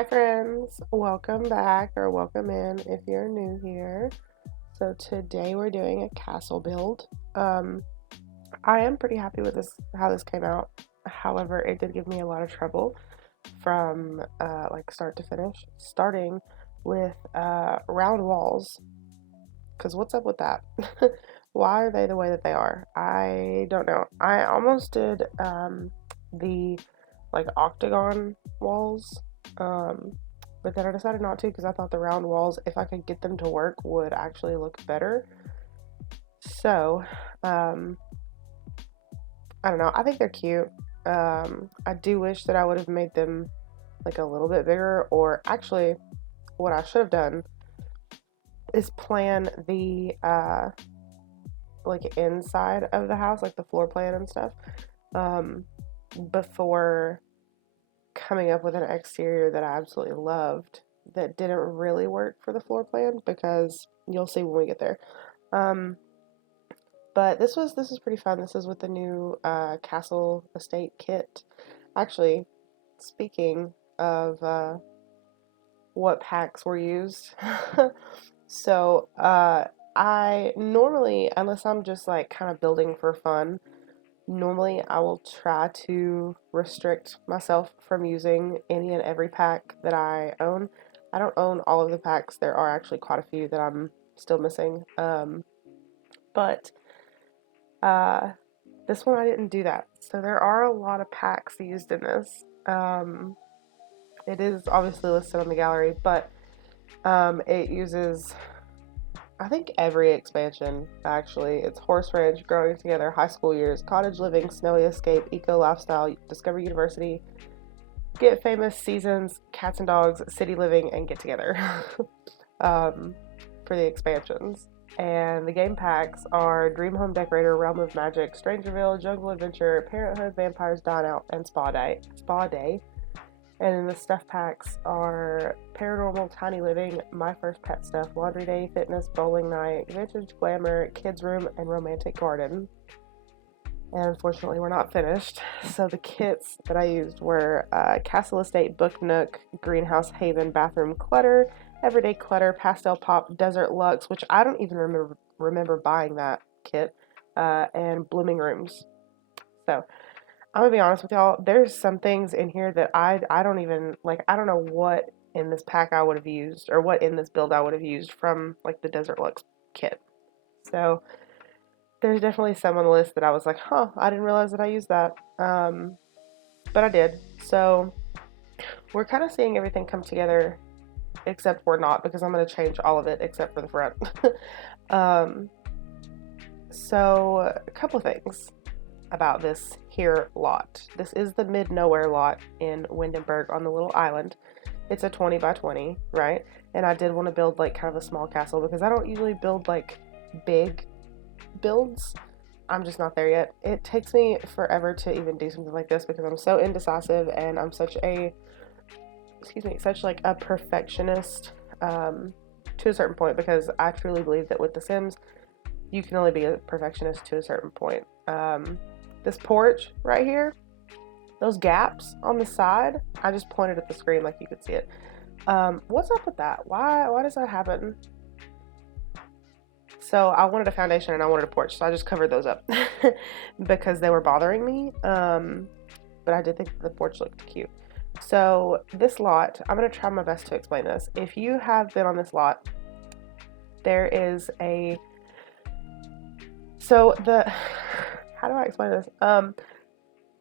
Hi friends, welcome back or welcome in if you're new here. So today we're doing a castle build. Um, I am pretty happy with this how this came out. However, it did give me a lot of trouble from like start to finish, starting with round walls. Cause what's up with that? Why are they the way that they are? I don't know. I almost did the like octagon walls. Um, but then I decided not to because I thought the round walls, if I could get them to work, would actually look better. So, um, I don't know. I think they're cute. I do wish that I would have made them like a little bit bigger, or actually, what I should have done is plan the like inside of the house, like the floor plan and stuff, um, before coming up with an exterior that I absolutely loved that didn't really work for the floor plan because you'll see when we get there. Um, but this is pretty fun. This is with the new Castle Estate kit. Actually, speaking of what packs were used, so I normally, unless I'm just like kind of building for fun, normally I will try to restrict myself from using any and every pack that I own. I don't own all of the packs. There are actually quite a few that I'm still missing. But uh, this one I didn't do that. So there are a lot of packs used in this. It is obviously listed on the gallery, but it uses, I think, every expansion, actually. It's Horse Ranch, Growing Together, High School Years, Cottage Living, Snowy Escape, Eco Lifestyle, Discover University, Get Famous, Seasons, Cats and Dogs, City Living, and Get Together um, for the expansions. And the game packs are Dream Home Decorator, Realm of Magic, Strangerville, Jungle Adventure, Parenthood, Vampires Dine Out, and Spa Day. Spa Day. And then the stuff packs are Paranormal, Tiny Living, My First Pet Stuff, Laundry Day, Fitness, Bowling Night, Vintage Glamour, Kids Room, and Romantic Garden. And unfortunately, we're not finished. So the kits that I used were Castle Estate, Book Nook, Greenhouse Haven, Bathroom Clutter, Everyday Clutter, Pastel Pop, Desert Luxe, which I don't even remember buying that kit, and Blooming Rooms. So I'm gonna be honest with y'all. There's some things in here that I don't even like. I don't know what in this pack I would have used, or what in this build I would have used from like the Desert Luxe kit. So there's definitely some on the list that I was like, huh, I didn't realize that I used that. But I did. So we're kind of seeing everything come together, except we're not, because I'm gonna change all of it except for the front. um, so a couple of things about this here lot. This is the mid nowhere lot in Windenburg on the little island. It's a 20 by 20, right? And I did want to build like kind of a small castle because I don't usually build like big builds. I'm just not there yet. It takes me forever to even do something like this because I'm so indecisive and I'm such a, such like a perfectionist to a certain point, because I truly believe that with The Sims, you can only be a perfectionist to a certain point. This porch right here, those gaps on the side, I just pointed at the screen like you could see it. What's up with that? Why does that happen? So I wanted a foundation and I wanted a porch, so I just covered those up because they were bothering me. But I did think the porch looked cute. So this lot, I'm going to try my best to explain this. If you have been on this lot, there is a, so the, how do I explain this?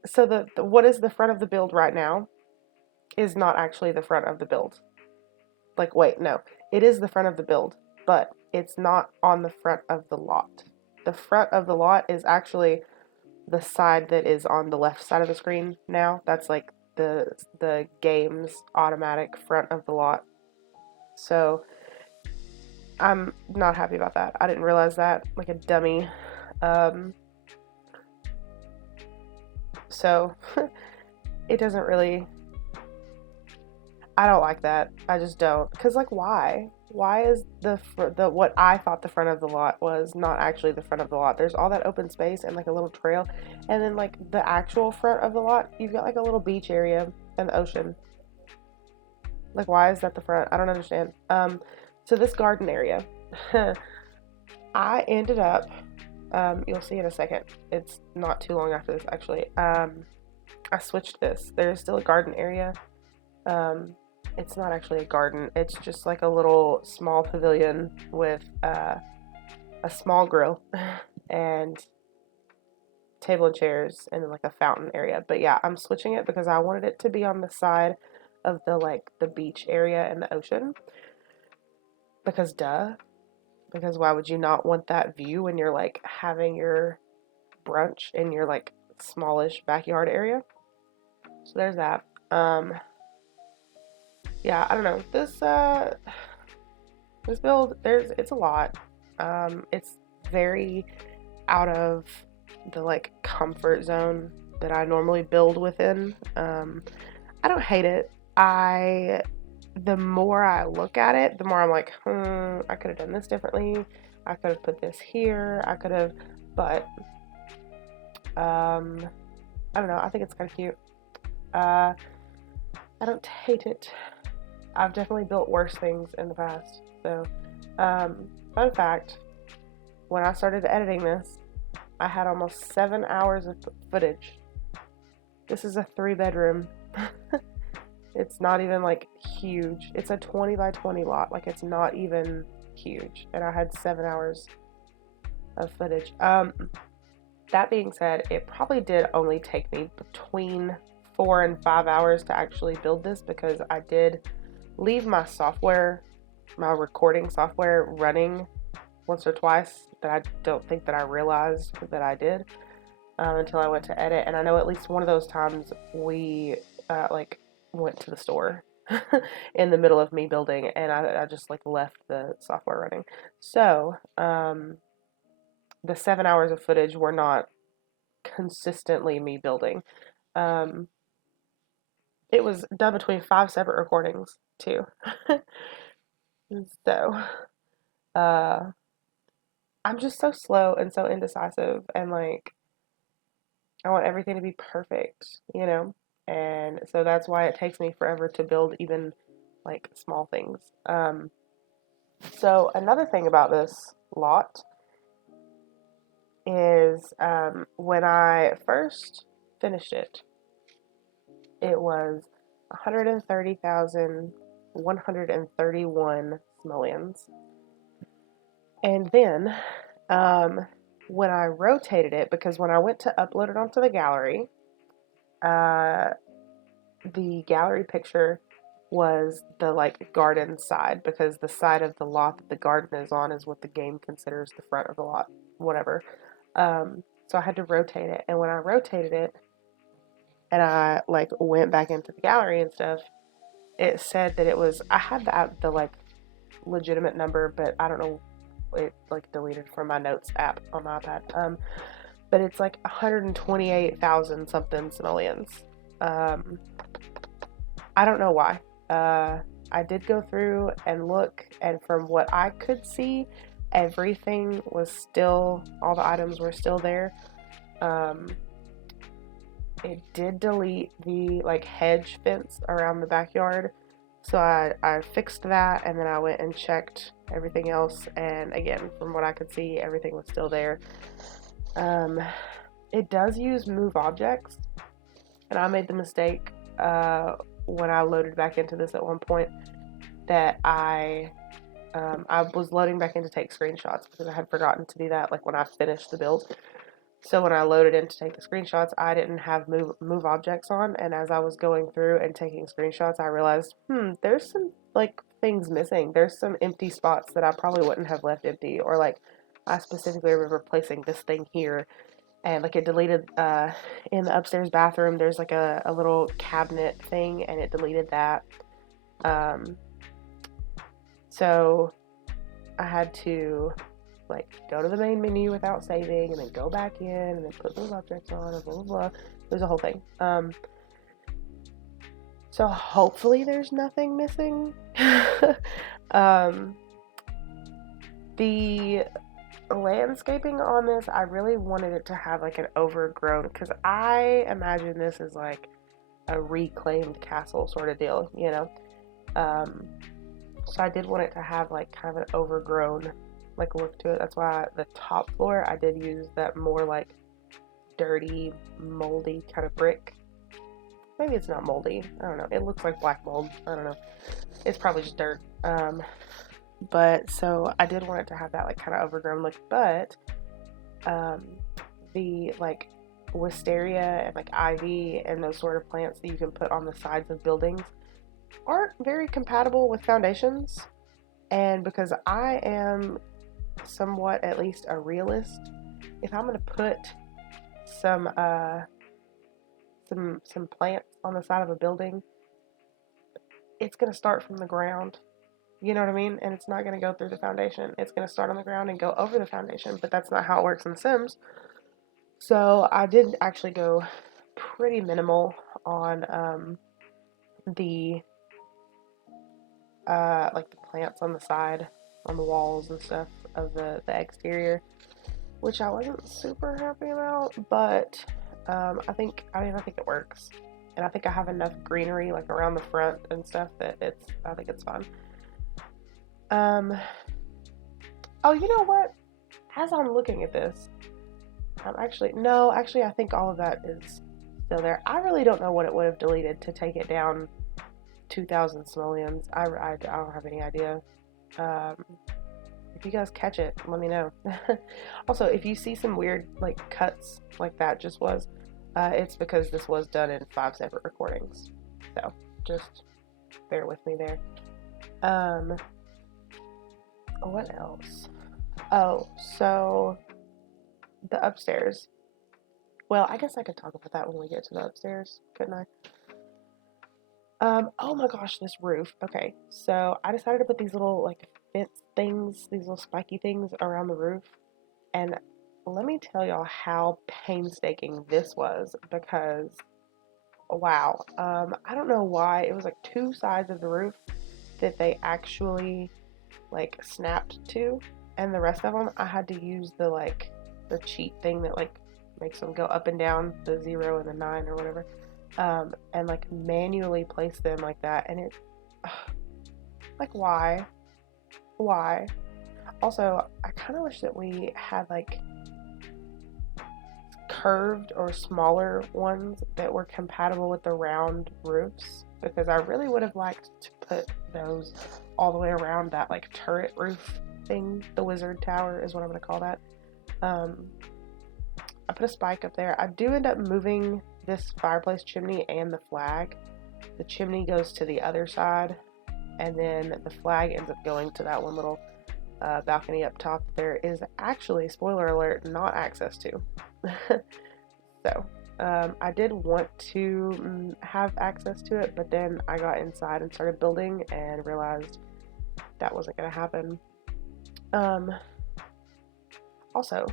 So the what is the front of the build right now is not actually the front of the build. Like, wait, no, it is the front of the build, but it's not on the front of the lot. The front of the lot is actually the side that is on the left side of the screen now. That's like the game's automatic front of the lot. So I'm not happy about that. I didn't realize that, like a dummy. So it doesn't really, I don't like that. I just don't. Cause like, why? Why is the what I thought the front of the lot was not actually the front of the lot? There's all that open space and like a little trail, and then like the actual front of the lot, you've got like a little beach area and the ocean. Like, why is that the front? I don't understand. So this garden area, I ended up, you'll see in a second. It's not too long after this, actually. I switched this. There's still a garden area. Um, it's not actually a garden. It's just like a little small pavilion with a small grill and table and chairs and then like a fountain area. But yeah, I'm switching it because I wanted it to be on the side of the like the beach area and the ocean. Because duh. Because why would you not want that view when you're like having your brunch in your like smallish backyard area? So there's that. Yeah, I don't know. This build, it's a lot. It's very out of the like comfort zone that I normally build within. I don't hate it. The more I look at it, the more I'm like, I could have done this differently. I could have put this here. I could have, but I don't know. I think it's kind of cute. I don't hate it. I've definitely built worse things in the past. So, fun fact, when I started editing this, I had almost 7 hours of footage. This is a 3-bedroom. It's not even like huge. It's a 20 by 20 lot. Like, it's not even huge. And I had 7 hours of footage. That being said, it probably did only take me between 4 and 5 hours to actually build this because I did leave my software, my recording software running once or twice that I don't think that I realized that I did until I went to edit. And I know at least one of those times we like went to the store in the middle of me building and I just like left the software running. So the 7 hours of footage were not consistently me building. It was done between 5 separate recordings too. So I'm just so slow and so indecisive and like I want everything to be perfect, you know? And so that's why it takes me forever to build even like small things. So another thing about this lot is when I first finished it, it was 130,131 simoleons. And then when I rotated it, because when I went to upload it onto the gallery picture was the like garden side because the side of the lot that the garden is on is what the game considers the front of the lot, whatever. So I had to rotate it, and when I rotated it and I like went back into the gallery and stuff, it said that it was I had the like legitimate number, but I don't know, it like deleted from my notes app on my iPad. But it's like 128,000 something simoleons. I don't know why. I did go through and look, and from what I could see, everything was still, all the items were still there. It did delete the like hedge fence around the backyard, so I fixed that, and then I went and checked everything else, and again, from what I could see, everything was still there. It does use move objects, and I made the mistake when I loaded back into this at one point that I was loading back in to take screenshots because I had forgotten to do that like when I finished the build. So when I loaded in to take the screenshots, I didn't have move objects on, and as I was going through and taking screenshots, I realized, there's some like things missing. There's some empty spots that I probably wouldn't have left empty, or like I specifically remember placing this thing here, and like it deleted in the upstairs bathroom. There's like a little cabinet thing, and it deleted that. So I had to like go to the main menu without saving and then go back in and then put those objects on and blah blah blah. There's a whole thing. So hopefully there's nothing missing. The landscaping on this, I really wanted it to have like an overgrown, because I imagine this is like a reclaimed castle sort of deal, you know. So I did want it to have like kind of an overgrown like look to it. That's why the top floor I did use that more like dirty, moldy kind of brick. Maybe it's not moldy. I don't know. It looks like black mold. I don't know. It's probably just dirt. But so I did want it to have that like kind of overgrown look, but um, the like wisteria and like ivy and those sort of plants that you can put on the sides of buildings aren't very compatible with foundations. And because I am somewhat at least a realist, if I'm gonna put some some plants on the side of a building, it's gonna start from the ground. You know what I mean? And it's not gonna go through the foundation. It's gonna start on the ground and go over the foundation, but that's not how it works in Sims. So I did actually go pretty minimal on the like the plants on the side, on the walls and stuff of the exterior, which I wasn't super happy about, but I think it works, and I think I have enough greenery like around the front and stuff that I think it's fun. Oh, you know what? As I'm looking at this, actually, I think all of that is still there. I really don't know what it would have deleted to take it down 2,000 simoleons. I don't have any idea. If you guys catch it, let me know. Also, if you see some weird like cuts like that just was, it's because this was done in 5 separate recordings. So just bear with me there. What else? Oh, so the upstairs. Well, I guess I could talk about that when we get to the upstairs, couldn't I? Oh my gosh, this roof. Okay, so I decided to put these little like fence things, these little spiky things around the roof. And let me tell y'all how painstaking this was because wow. I don't know why. It was like 2 sides of the roof that they actually like snapped to, and the rest of them I had to use the cheat thing that like makes them go up and down, the 0 and the 9 or whatever. And like manually place them like that, and it like why also I kind of wish that we had like curved or smaller ones that were compatible with the round roofs, because I really would have liked to put those all the way around that like turret roof thing. The wizard tower is what I'm going to call that. I put a spike up there. I do end up moving this fireplace chimney and the flag. The chimney goes to the other side, and then the flag ends up going to that one little balcony up top. There is actually, spoiler alert, not access to. So I did want to have access to it, but then I got inside and started building and realized that wasn't going to happen. Also,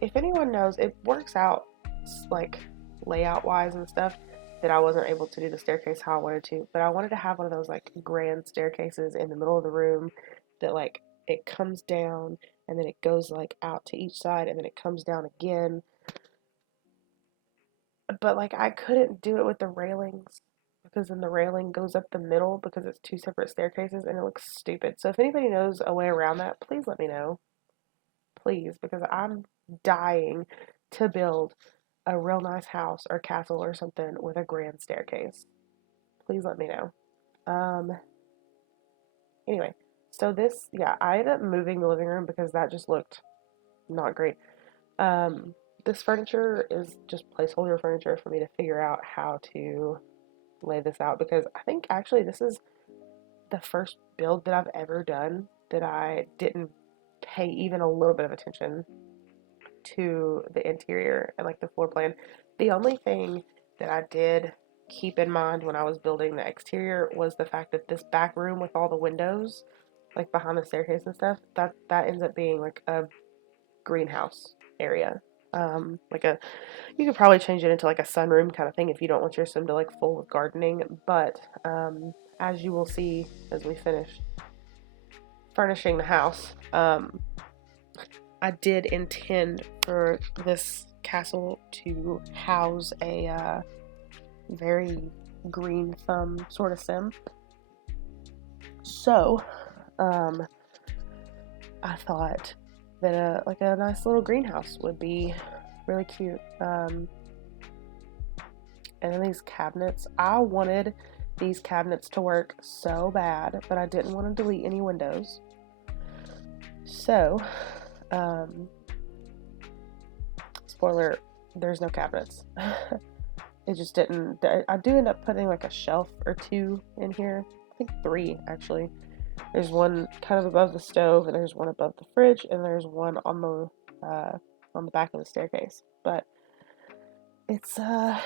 if anyone knows, it works out like layout wise and stuff that I wasn't able to do the staircase how I wanted to, but I wanted to have one of those like grand staircases in the middle of the room that like it comes down and then it goes like out to each side and then it comes down again. But like I couldn't do it with the railings because then the railing goes up the middle because it's 2 separate staircases and it looks stupid. So if anybody knows a way around that, please let me know. Please, because I'm dying to build a real nice house or castle or something with a grand staircase. Please let me know. Anyway, so this, yeah, I ended up moving the living room because that just looked not great. This furniture is just placeholder furniture for me to figure out how to lay this out, because I think actually this is the first build that I've ever done that I didn't pay even a little bit of attention to the interior and like the floor plan. The only thing that I did keep in mind when I was building the exterior was the fact that this back room with all the windows, like behind the staircase and stuff, that ends up being like a greenhouse area. You could probably change it into like a sunroom kind of thing if you don't want your sim to like full with gardening, but as you will see as we finish furnishing the house, I did intend for this castle to house a very green thumb sort of sim. So, I thought that like a nice little greenhouse would be really cute. And then these cabinets, I wanted these cabinets to work so bad, but I didn't want to delete any windows. So, spoiler, there's no cabinets. It just didn't. I do end up putting like a shelf or two in here. I think 3 actually. There's one kind of above the stove, and there's one above the fridge, and there's one on the back of the staircase. But it's I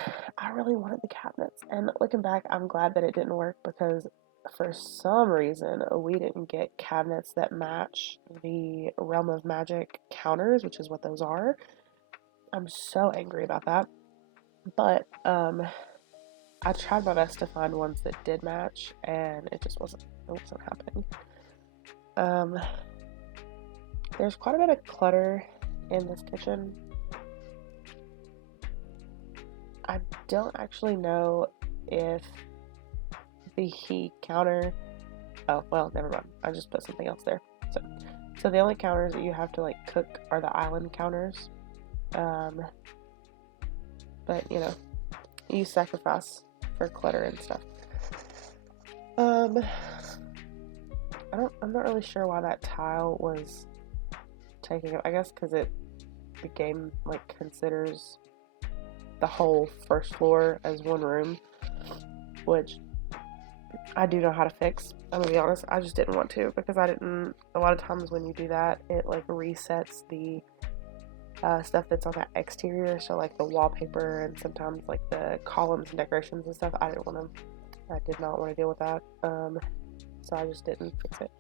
really wanted the cabinets, and looking back, I'm glad that it didn't work because for some reason we didn't get cabinets that match the Realm of Magic counters, which is what those are. I'm so angry about that. But I tried my best to find ones that did match, and it wasn't happening. There's quite a bit of clutter in this kitchen. I don't actually know if the counter. Oh, well, never mind. I just put something else there. So the only counters that you have to like cook are the island counters. But you sacrifice for clutter and stuff. I'm not really sure why that tile was taking up. I guess because the game like considers the whole first floor as one room, which I do know how to fix. I'm gonna be honest, I just didn't want to because a lot of times when you do that, it like resets the stuff that's on that exterior, so like the wallpaper and sometimes like the columns and decorations and stuff. I did not want to deal with that, so I just didn't fix it.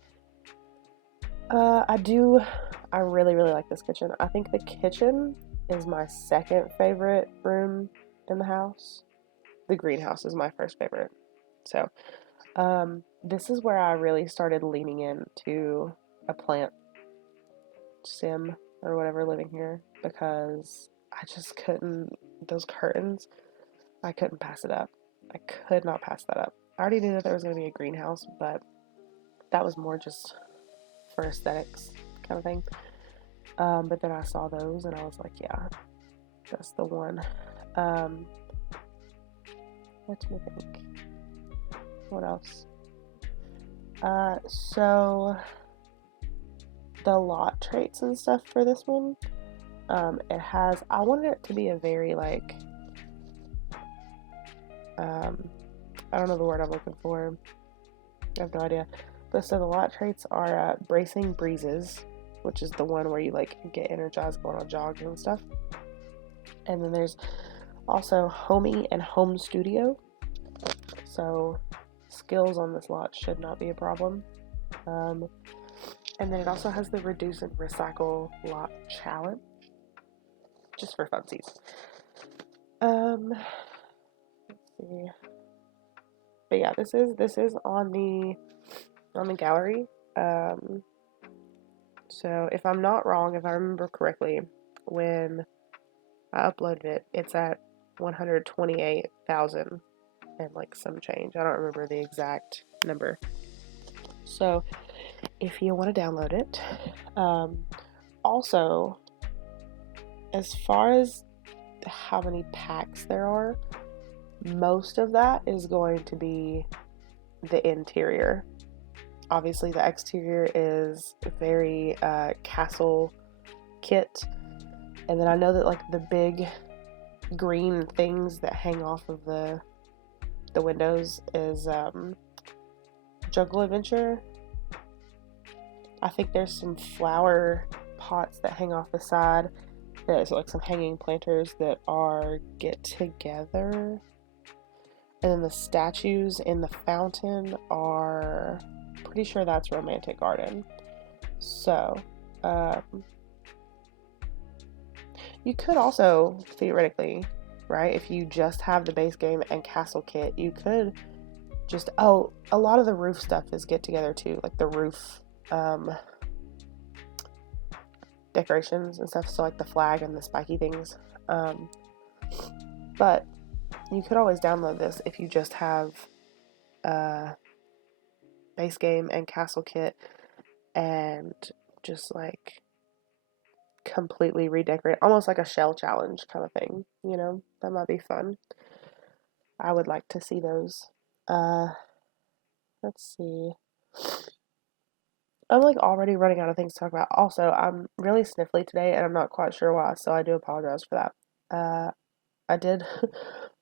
I really, really like this kitchen. I think the kitchen is my second favorite room in the house. The greenhouse is my first favorite. So, this is where I really started leaning into a plant sim or whatever living here because I just couldn't, those curtains, I couldn't pass it up. I could not pass that up. I already knew that there was going to be a greenhouse, but that was more just for aesthetics kind of thing. But then I saw those and I was like, yeah, that's the one. What do you think? What else? So the lot traits and stuff for this one, I wanted it to be a very like, I don't know the word I'm looking for. I have no idea. But so the lot traits are bracing breezes, which is the one where you like get energized going on jogs and stuff. And then there's also homey and home studio. So skills on this lot should not be a problem. And then it also has the reduce and recycle lot challenge, just for funsies. Let's see. But yeah, this is on the gallery. So if I'm not wrong, if I remember correctly, when I uploaded it, it's at 128,000 and like some change. I don't remember the exact number. So if you want to download it, also, as far as how many packs there are, most of that is going to be the interior. Obviously, the exterior is very castle kit, and then I know that like the big green things that hang off of the windows is Jungle Adventure. I think there's some flower pots that hang off the side. There's like some hanging planters that are Get Together. And then the statues in the fountain are, pretty sure that's Romantic Garden. So, you could also, theoretically, right, if you just have the base game and castle kit, you could just, a lot of the roof stuff is Get Together too, like the roof, decorations and stuff, so like the flag and the spiky things. But you could always download this if you just have base game and castle kit and just like completely redecorate, almost like a shell challenge kind of thing. That might be fun. I would like to see those. Uh, let's see. I'm like already running out of things to talk about. Also, I'm really sniffly today and I'm not quite sure why, so I do apologize for that. I did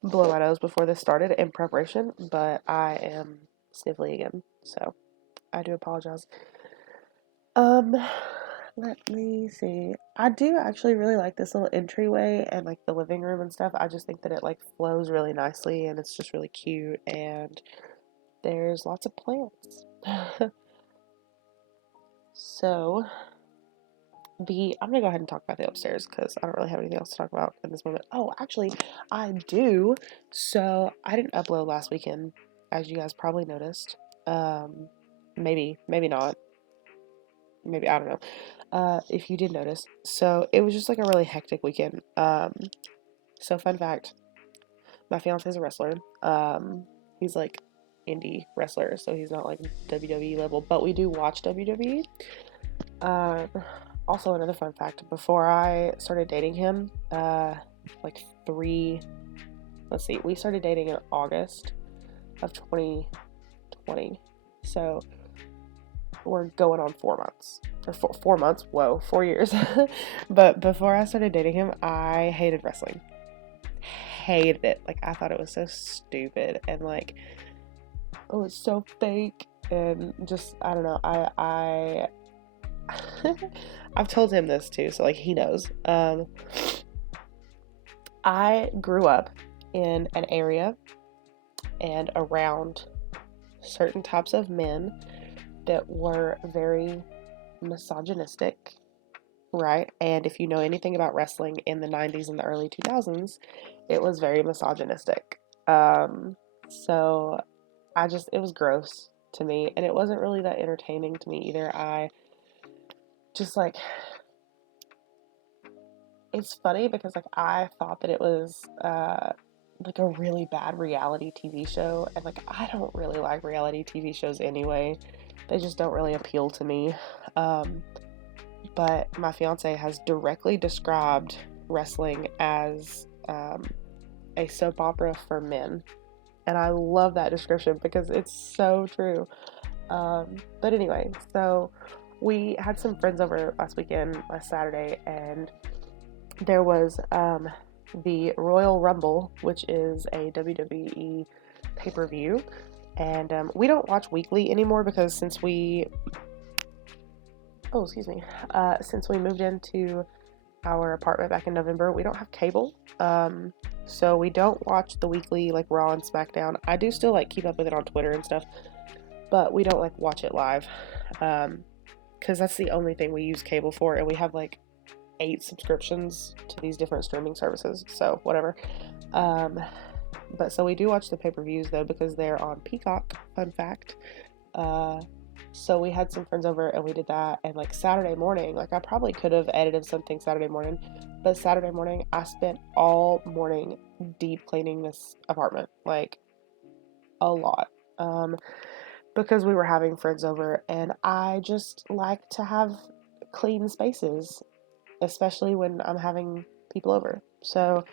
blow my nose before this started in preparation, but I am sniffly again, so I do apologize. Um, let me see. I do actually really like this little entryway and like the living room and stuff. I just think that it like flows really nicely and it's just really cute and there's lots of plants. So, I'm gonna go ahead and talk about the upstairs because I don't really have anything else to talk about in this moment. Oh, actually, I do. So I didn't upload last weekend, as you guys probably noticed. Maybe not. Maybe I don't know. If you did notice, so it was just like a really hectic weekend. So fun fact, my fiance is a wrestler. He's like indie wrestler, so he's not like WWE level, but we do watch WWE. Um, Also, another fun fact, before I started dating him, like we started dating in August of 2020. So we're going on 4 months. Or 4 months, whoa, 4 years. But before I started dating him, I hated wrestling. Hated it. Like, I thought it was so stupid and like, oh, it's so fake. And just, I don't know, I I've told him this too, so like he knows. I grew up in an area and around certain types of men that were very misogynistic, right? And if you know anything about wrestling in the 90s and the early 2000s, it was very misogynistic. So it was gross to me, and it wasn't really that entertaining to me either. I just like, it's funny because like I thought that it was like a really bad reality TV show, and like I don't really like reality TV shows anyway. They just don't really appeal to me. But my fiance has directly described wrestling as a soap opera for men, and I love that description because it's so true. But anyway, so we had some friends over last Saturday, and there was the Royal Rumble, which is a WWE pay-per-view, and we don't watch weekly anymore because since we moved into our apartment back in November, we don't have cable, so we don't watch the weekly like Raw and SmackDown. I do still like keep up with it on Twitter and stuff, but we don't like watch it live, because that's the only thing we use cable for, and we have like 8 subscriptions to these different streaming services, so whatever. But so we do watch the pay-per-views though because they're on Peacock, fun fact. So we had some friends over and we did that, and like Saturday morning, like I probably could have edited something Saturday morning, but Saturday morning I spent all morning deep cleaning this apartment, like a lot. Because we were having friends over and I just like to have clean spaces, especially when I'm having people over. So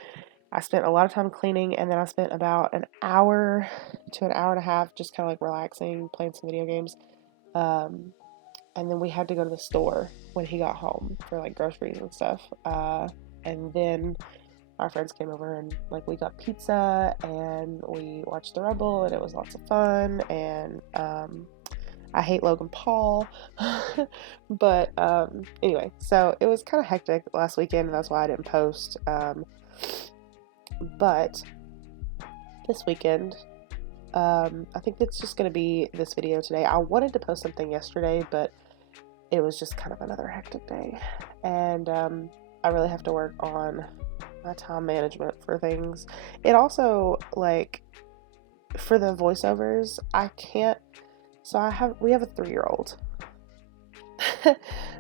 I spent a lot of time cleaning, and then I spent about an hour to an hour and a half just kind of like relaxing, playing some video games. And then we had to go to the store when he got home for like groceries and stuff. And then our friends came over and like we got pizza and we watched the Rumble, and it was lots of fun. And I hate Logan Paul. But anyway, so it was kind of hectic last weekend, and that's why I didn't post. But this weekend, I think it's just going to be this video today. I wanted to post something yesterday, but it was just kind of another hectic day. And I really have to work on my time management for things. It also, like, for the voiceovers, I can't. So we have a 3-year-old.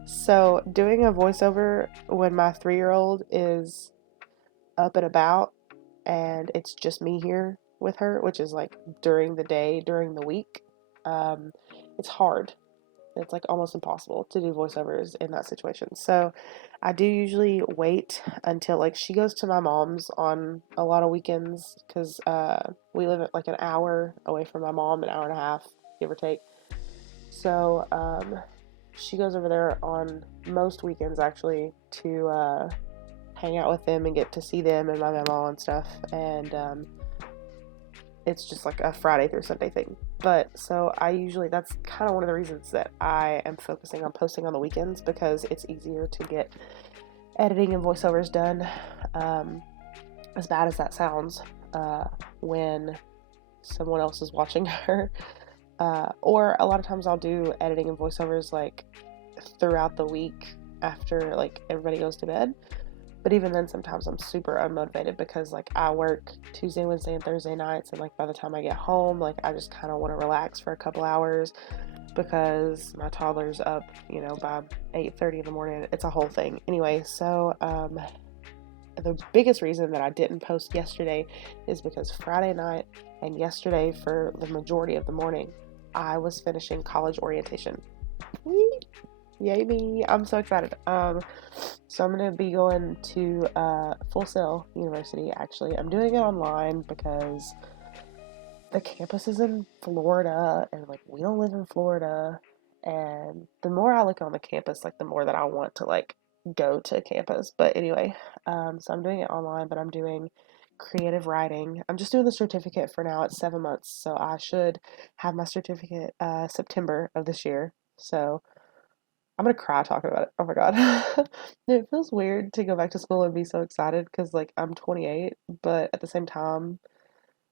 So doing a voiceover when my 3-year-old is up and about and it's just me here with her, which is like during the day, during the week, it's hard. It's like almost impossible to do voiceovers in that situation. So I do usually wait until like she goes to my mom's on a lot of weekends because we live at like an hour away from my mom, an hour and a half, give or take. So she goes over there on most weekends actually to hang out with them and get to see them and my mama and stuff. And it's just like a Friday through Sunday thing. But so I usually, that's kind of one of the reasons that I am focusing on posting on the weekends, because it's easier to get editing and voiceovers done. As bad as that sounds, when someone else is watching her. Or a lot of times I'll do editing and voiceovers like throughout the week after like everybody goes to bed. But even then, sometimes I'm super unmotivated because like I work Tuesday, Wednesday, and Thursday nights, and like by the time I get home, like I just kind of want to relax for a couple hours because my toddler's up, you know, by 8:30 in the morning. It's a whole thing. Anyway, so the biggest reason that I didn't post yesterday is because Friday night and yesterday for the majority of the morning, I was finishing college orientation. Yay me, I'm so excited. So I'm gonna be going to Full Sail University. Actually, I'm doing it online because the campus is in Florida, and like we don't live in Florida. And the more I look on the campus, like the more that I want to like go to campus. But anyway, so I'm doing it online, but I'm doing creative writing. I'm just doing the certificate for now. It's 7 months, so I should have my certificate September of this year. So I'm gonna cry talking about it. Oh my god. It feels weird to go back to school and be so excited because like I'm 28, but at the same time,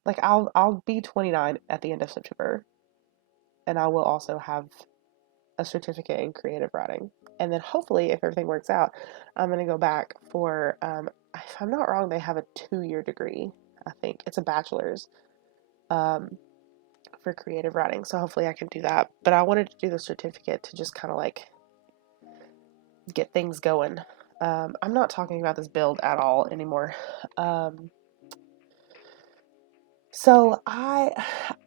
like I'll be 29 at the end of September, and I will also have a certificate in creative writing. And then hopefully, if everything works out, I'm gonna go back for if I'm not wrong, they have a 2-year degree. I think it's a bachelor's um, for creative writing. So hopefully I can do that. But I wanted to do the certificate to just kind of like get things going. I'm not talking about this build at all anymore. So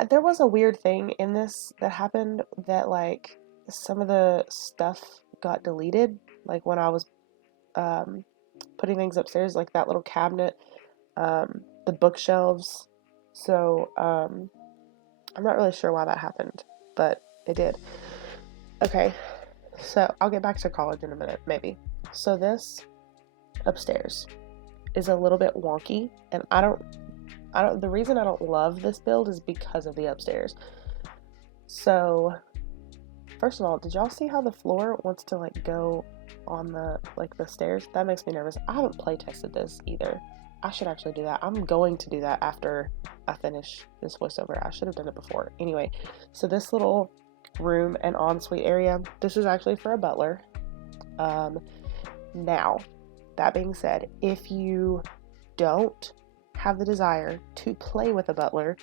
there was a weird thing in this that happened that like some of the stuff got deleted. Like when I was putting things upstairs, like that little cabinet, the bookshelves. So I'm not really sure why that happened, but it did. Okay, so I'll get back to college in a minute, maybe. So this upstairs is a little bit wonky, and the reason I don't love this build is because of the upstairs. So first of all, did y'all see how the floor wants to like go on the stairs? That makes me nervous. I haven't play tested this either. I should actually do that. I'm going to do that after I finish this voiceover. I should have done it before. Anyway, so this little room and ensuite area, this is actually for a butler. Now, that being said, if you don't have the desire to play with a butler,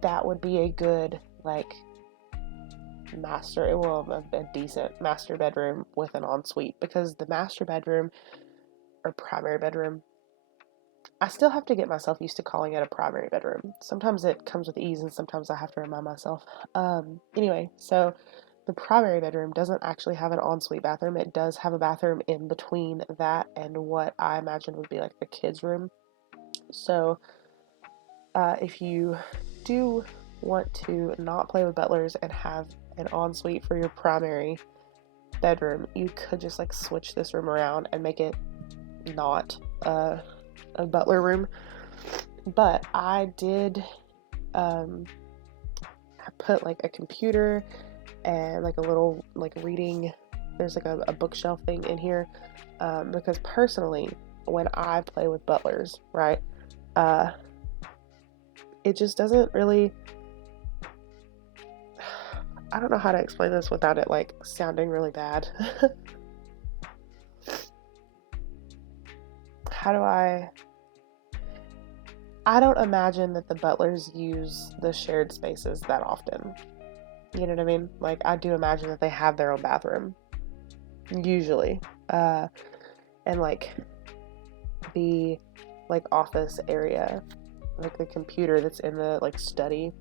that would be a good like a decent master bedroom with an ensuite, because the master bedroom or primary bedroom, I still have to get myself used to calling it a primary bedroom. Sometimes it comes with ease and sometimes I have to remind myself. Anyway, so the primary bedroom doesn't actually have an ensuite bathroom. It does have a bathroom in between that and what I imagine would be like the kids' room. So if you do want to not play with butlers and have an ensuite for your primary bedroom, you could just like switch this room around and make it not a butler room. But I did put like a computer and like a little like reading, there's like a bookshelf thing in here, because personally when I play with butlers, right, it just doesn't really, I don't know how to explain this without it like sounding really bad. How do I don't imagine that the butlers use the shared spaces that often. You know what I mean? Like, I do imagine that they have their own bathroom, usually. And, like, the, like, office area, like, the computer that's in the, like, study,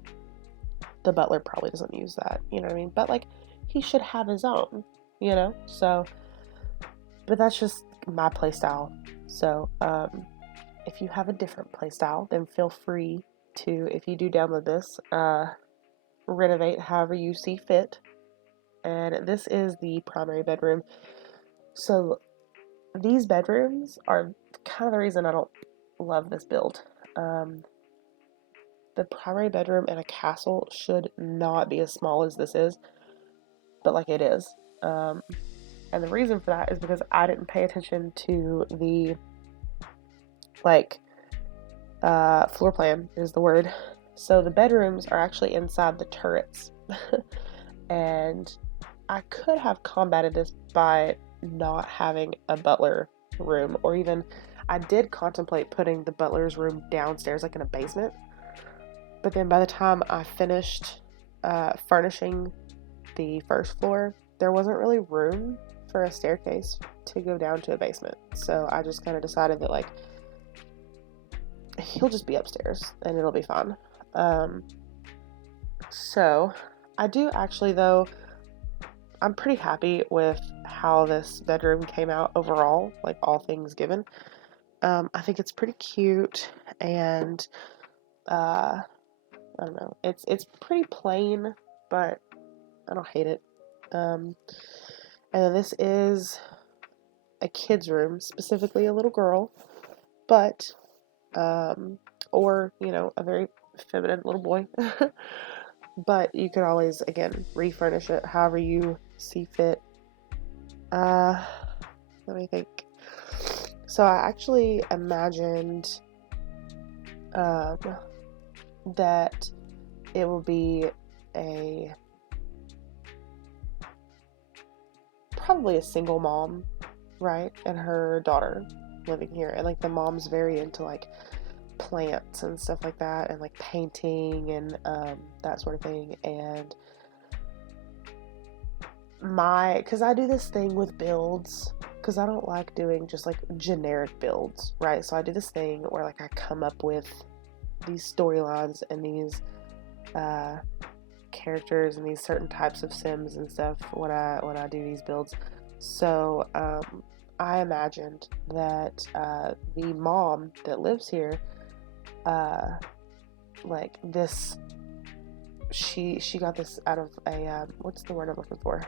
the butler probably doesn't use that, you know what I mean? But like, he should have his own, you know? So, but that's just my play style. So, if you have a different play style, then feel free to, if you do download this, renovate however you see fit. And this is the primary bedroom. So these bedrooms are kind of the reason I don't love this build. The primary bedroom in a castle should not be as small as this is, but like it is. And the reason for that is because I didn't pay attention to the like floor plan is the word. So the bedrooms are actually inside the turrets. And I could have combated this by not having a butler room, or even I did contemplate putting the butler's room downstairs, like in a basement. But then by the time I finished furnishing the first floor, there wasn't really room for a staircase to go down to a basement. So I just kind of decided that like he'll just be upstairs and it'll be fine. So I do actually, though, I'm pretty happy with how this bedroom came out overall, like all things given. I think it's pretty cute, and I don't know, it's pretty plain, but I don't hate it. And then this is a kid's room, specifically a little girl, but or you know, a very feminine little boy. But you could always, again, refurnish it however you see fit. Let me think. So I actually imagined that it will be probably a single mom, right? And her daughter living here. And like the mom's very into like plants and stuff like that, and like painting and that sort of thing. And because I do this thing with builds, because I don't like doing just like generic builds, right? So I do this thing where like I come up with these storylines and these characters and these certain types of sims and stuff when I do these builds. So I imagined that the mom that lives here, like this, she got this out of a what's the word I'm looking for?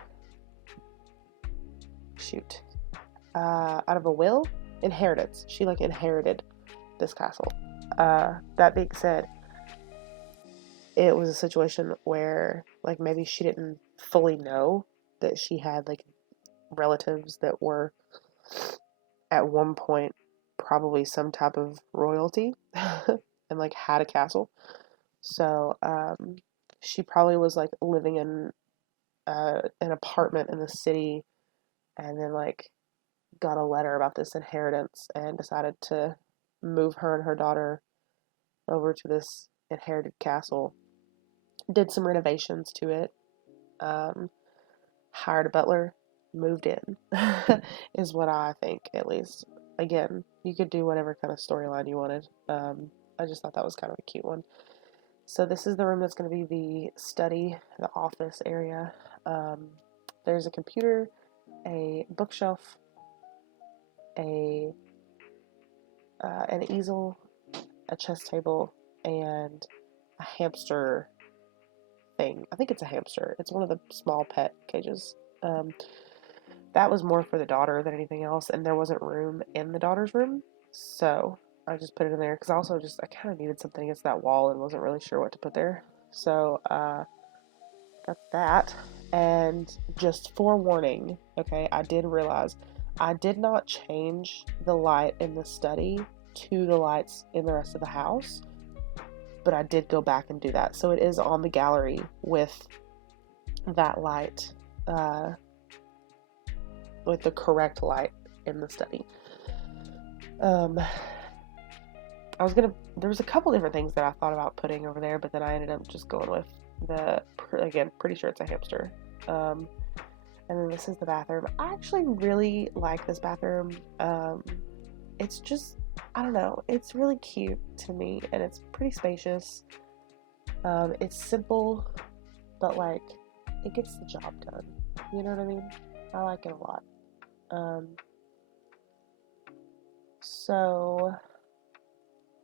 Shoot. Out of a will? Inheritance. She like inherited this castle. That being said, it was a situation where like maybe she didn't fully know that she had like relatives that were at one point probably some type of royalty and like had a castle. So she probably was like living in an apartment in the city, and then like got a letter about this inheritance and decided to move her and her daughter over to this inherited castle. Did some renovations to it, hired a butler, moved in, is what I think, at least. Again, you could do whatever kind of storyline you wanted. I just thought that was kind of a cute one. So this is the room that's going to be the study, the office area. There's a computer, a bookshelf, an easel, a chess table, and a hamster thing. I think it's a hamster. It's one of the small pet cages. That was more for the daughter than anything else, and there wasn't room in the daughter's room, so I just put it in there because I kind of needed something against that wall and wasn't really sure what to put there. So got that. And just forewarning, okay, I did realize I did not change the light in the study to the lights in the rest of the house, but I did go back and do that. So it is on the gallery with that light, with the correct light in the study. There was a couple different things that I thought about putting over there, but then I ended up just going with again, pretty sure it's a hamster. And then this is the bathroom. I actually really like this bathroom. It's just, I don't know, it's really cute to me, and it's pretty spacious. It's simple, but like it gets the job done. You know what I mean? I like it a lot. Um, so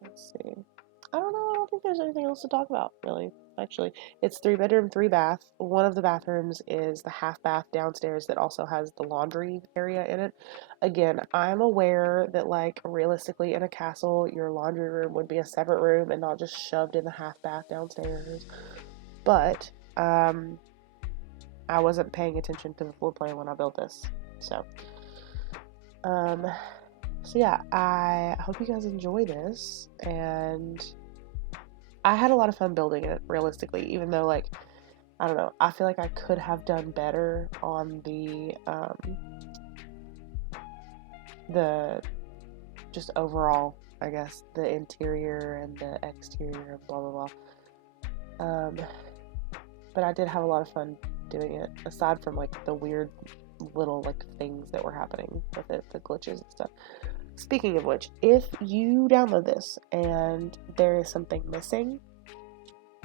let's see. I don't know. I don't think there's anything else to talk about, really. Actually, it's 3 bedroom, 3 bath. One of the bathrooms is the half bath downstairs that also has the laundry area in it. Again, I'm aware that, like, realistically, in a castle, your laundry room would be a separate room and not just shoved in the half bath downstairs. But, I wasn't paying attention to the floor plan when I built this. So, um, so yeah, I hope you guys enjoy this, and I had a lot of fun building it, realistically, even though, like, I don't know, I feel like I could have done better on the just overall, I guess, the interior and the exterior and blah, blah, blah. But I did have a lot of fun doing it, aside from, like, the weird little, like, things that were happening with it, the glitches and stuff. Speaking of which, if you download this and there is something missing,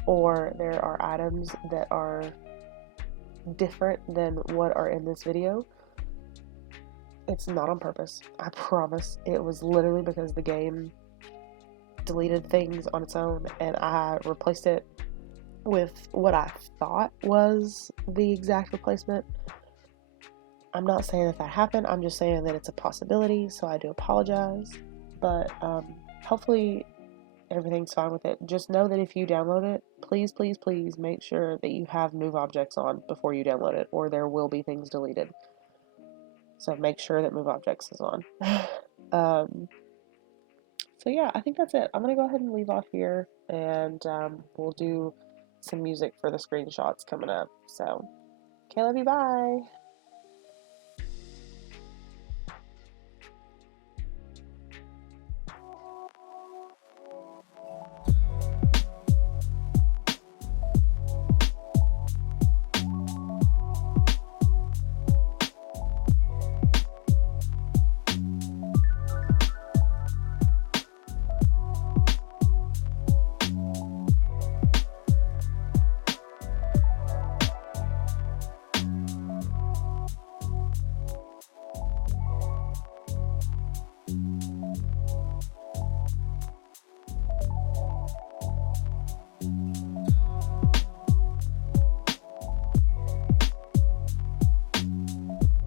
or there are items that are different than what are in this video, it's not on purpose. I promise. It was literally because the game deleted things on its own and I replaced it with what I thought was the exact replacement. I'm not saying that happened. I'm just saying that it's a possibility, so I do apologize. But hopefully everything's fine with it. Just know that if you download it, please, please, please make sure that you have move objects on before you download it, or there will be things deleted. So make sure that move objects is on. So yeah, I think that's it. I'm gonna go ahead and leave off here, and we'll do some music for the screenshots coming up. So, okay, love you, bye.